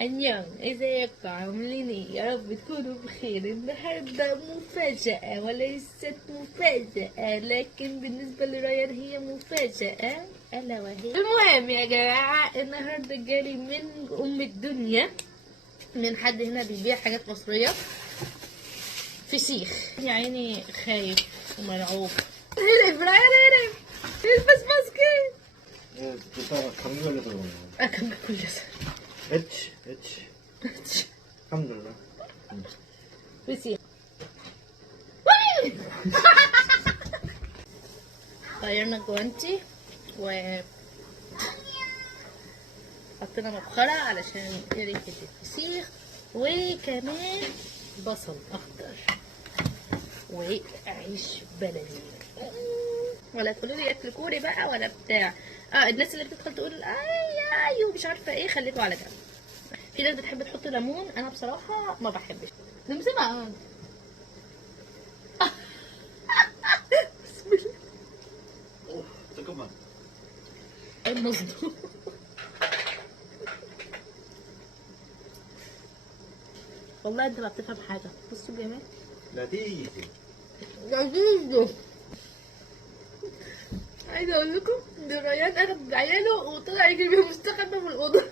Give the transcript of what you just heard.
أنيون، ازيكم عاملين ايه؟ يا رب تكونوا بخير. النهارده مفاجأة وليست مفاجأة، لكن بالنسبة لريان هي مفاجأة، ألا وهي المهم يا جماعة النهارده جالي من أم الدنيا، من حد هنا بيبيع حاجات مصرية، فسيخ. يا عيني خايف ومرعوب. هرب ريان هرب، البس ماسكين. 감기 걸려서 그런 거야. 아 감기 걸려서. 에치. alhamdulillah. فسيخ. غيرنا جوانتي و حطينا مبخرة علشان ريحة الفسيخ، وكمان بصل اخضر وعيش بلدي. ولا تقولوا لي اكل كوري بقى ولا بتاع. الناس اللي بتدخل تقول اي ومش عارفه ايه خليته على جنب. في ناس بتحب تحط ليمون، انا بصراحه ما بحبش. نمسمها. بسم الله. 잠깐만. المظلوم. والله انت ما بتفهم حاجه. بصوا يا جماعه لذيذ. لذيذ. عايزه اقول لكم ان ريان اخد عياله وطلع يجري بيهم مستخبى من الاوضه.